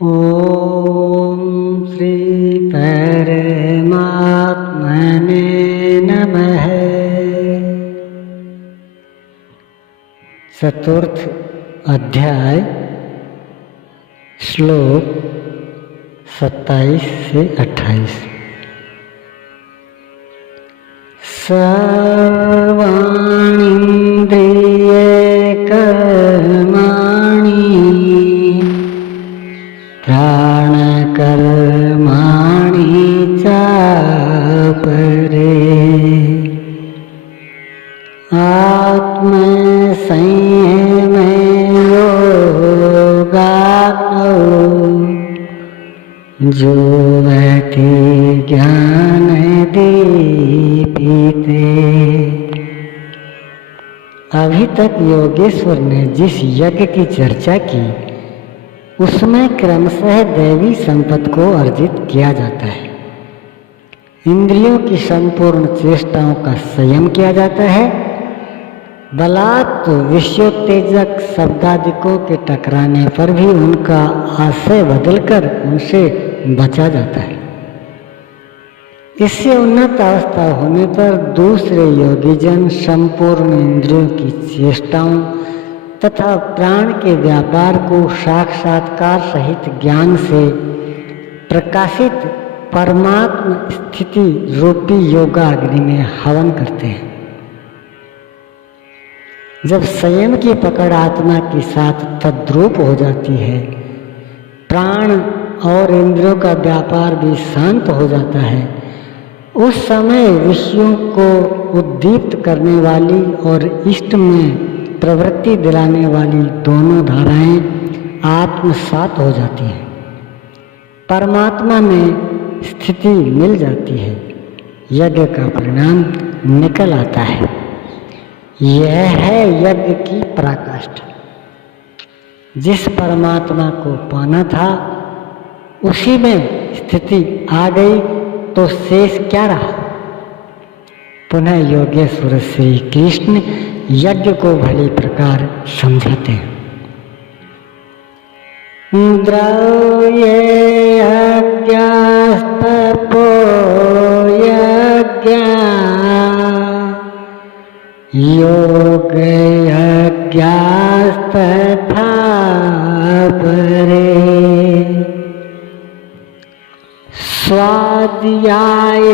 ओम श्री परमात्मने नमः। चतुर्थ अध्याय श्लोक 27 से 28। सर्वाणीन्द्रियकर्माणि प्राणकर्माणि चापरे आत्मसंयमे योगाग्नौ जुह्वति ज्ञानदीपिते। अभी तक योगेश्वर ने जिस यज्ञ की चर्चा की उसमें क्रमशः दैवी संपत्ति को अर्जित किया जाता है। इंद्रियों की संपूर्ण चेष्टाओं का संयम किया जाता है। बलात् विषयोत्तेजक शब्दादिकों के टकराने पर भी उनका आशय बदलकर उनसे बचा जाता है। इससे उन्नत अवस्था होने पर दूसरे योगीजन संपूर्ण इंद्रियों की चेष्टाओं तथा प्राण के व्यापार को साक्षात्कार सहित ज्ञान से प्रकाशित परमात्म स्थिति रूपी योगाग्नि में हवन करते हैं। जब संयम की पकड़ आत्मा के साथ तद्रूप हो जाती है, प्राण और इंद्रियों का व्यापार भी शांत हो जाता है, उस समय विषयों को उद्दीप्त करने वाली और इष्ट में प्रवृत्ति दिलाने वाली दोनों धाराएं आत्मसात हो जाती हैं। परमात्मा में स्थिति मिल जाती है। यज्ञ का परिणाम निकल आता है। यह है यज्ञ की पराकाष्ठा। जिस परमात्मा को पाना था उसी में स्थिति आ गई तो शेष क्या रहा। पुनः योगेश्वर श्री कृष्ण यज्ञ को भली प्रकार समझाते हैं। द्रव्यज्ञस्तपो यज्ञा योगयज्ञस्तथा परे स्वाध्याय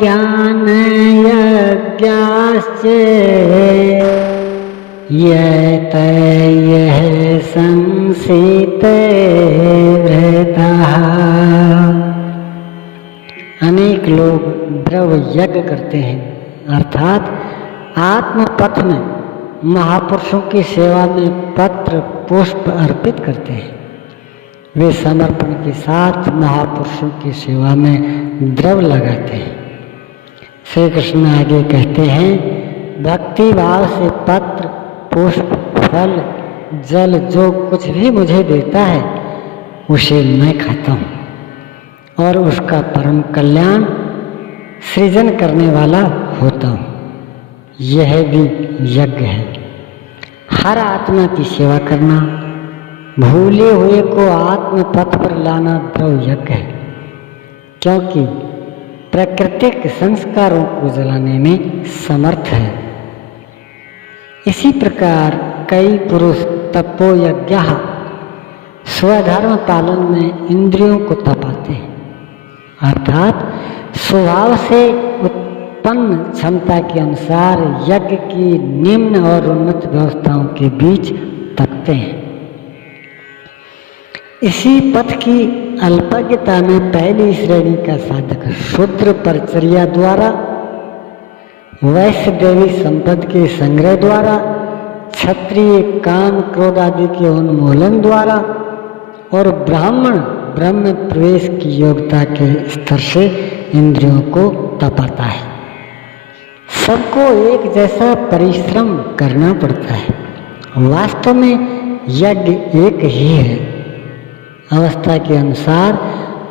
ज्ञान यज्ञाश्च यतयः संसितव्रतः। अनेक लोग द्रव्य यज्ञ करते हैं, अर्थात आत्मपथ में महापुरुषों की सेवा में पत्र पुष्प अर्पित करते हैं। वे समर्पण के साथ महापुरुषों की सेवा में द्रव्य लगाते हैं। श्री कृष्ण आगे कहते हैं, भक्ति भाव से पत्र पुष्प फल जल जो कुछ भी मुझे देता है उसे मैं खाता हूँ और उसका परम कल्याण सृजन करने वाला होता हूँ। यह भी यज्ञ है। हर आत्मा की सेवा करना, भूले हुए को आत्म पथ पर लाना द्रव्य यज्ञ है, क्योंकि प्राकृतिक संस्कारों को जलाने में समर्थ है। इसी प्रकार कई पुरुष तपोयज्ञ स्वधर्म पालन में इंद्रियों को तपाते हैं, अर्थात स्वभाव से उत्पन्न क्षमता के अनुसार यज्ञ की निम्न और उन्नत व्यवस्थाओं के बीच तपते हैं। इसी पथ की अल्पज्ञता में पहली श्रेणी का साधक शूद्र परिचर्या द्वारा, वैश्य देवी संपद के संग्रह द्वारा, क्षत्रिय काम क्रोध आदि के उन्मूलन द्वारा और ब्राह्मण ब्रह्म प्रवेश की योग्यता के स्तर से इंद्रियों को तपाता है। सबको एक जैसा परिश्रम करना पड़ता है। वास्तव में यज्ञ एक ही है। अवस्था के अनुसार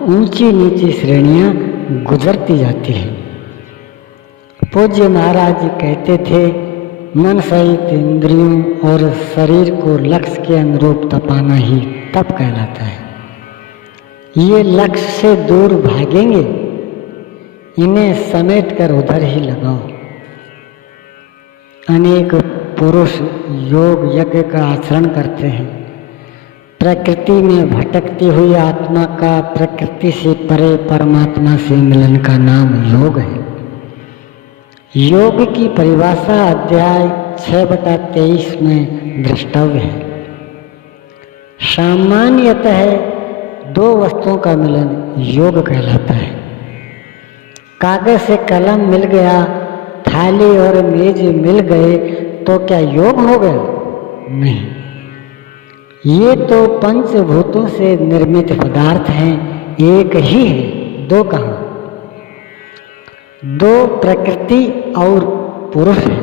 ऊंची नीची श्रेणियां गुजरती जाती हैं। पूज्य महाराज जी कहते थे, मन सहित इंद्रियों और शरीर को लक्ष्य के अनुरूप तपाना ही तप कहलाता है। ये लक्ष्य से दूर भागेंगे, इन्हें समेट कर उधर ही लगाओ। अनेक पुरुष योग यज्ञ का आचरण करते हैं। प्रकृति में भटकती हुई आत्मा का प्रकृति से परे परमात्मा से मिलन का नाम योग है। योग की परिभाषा अध्याय 6/23 में द्रष्टव्य है। सामान्यतः दो वस्तुओं का मिलन योग कहलाता है। कागज से कलम मिल गया, थाली और मेज मिल गए तो क्या योग हो गया? नहीं, ये तो पंचभूतों से निर्मित पदार्थ हैं, एक ही है, दो कहाँ? दो प्रकृति और पुरुष है।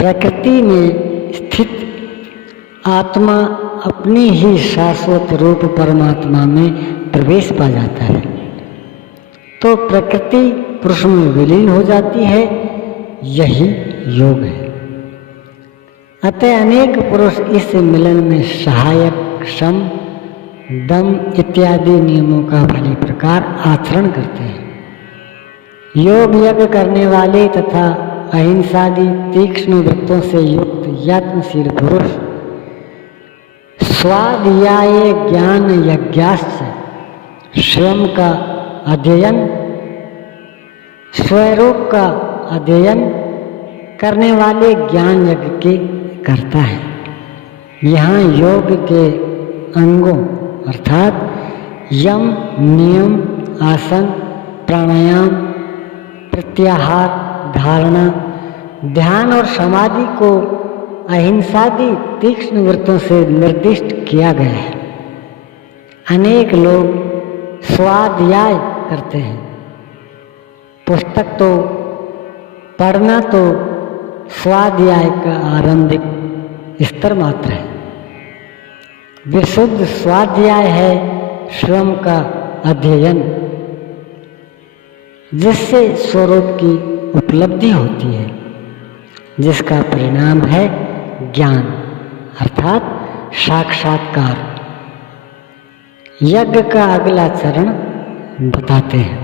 प्रकृति में स्थित आत्मा अपनी ही शाश्वत रूप परमात्मा में प्रवेश पा जाता है, तो प्रकृति पुरुष में विलीन हो जाती है, यही योग है। अतः अनेक पुरुष इस मिलन में सहायक, सम, दम इत्यादि नियमों का भली प्रकार आचरण करते हैं। योग यज्ञ करने वाले तथा अहिंसादि तीक्ष्ण वृत्तों से युक्त यत्नशील पुरुष स्वाध्याय ज्ञान यज्ञाश्च स्वयं का अध्ययन, स्वरूप का अध्ययन करने वाले ज्ञान यज्ञ के करता है। यहाँ योग के अंगों अर्थात यम, नियम, आसन, प्राणायाम, प्रत्याहार, धारणा, ध्यान और समाधि को अहिंसादि तीक्ष्ण वृत्तों से निर्दिष्ट किया गया है। अनेक लोग स्वाध्याय करते हैं। पुस्तक तो पढ़ना तो स्वाध्याय का आरंभिक स्तर मात्र है। विशुद्ध स्वाध्याय है स्वयं का अध्ययन, जिससे स्वरूप की उपलब्धि होती है, जिसका परिणाम है ज्ञान अर्थात साक्षात्कार। यज्ञ का अगला चरण बताते हैं।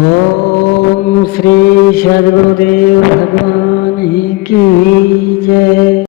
ओम श्री सद्गुरुदेव भगवान की जय।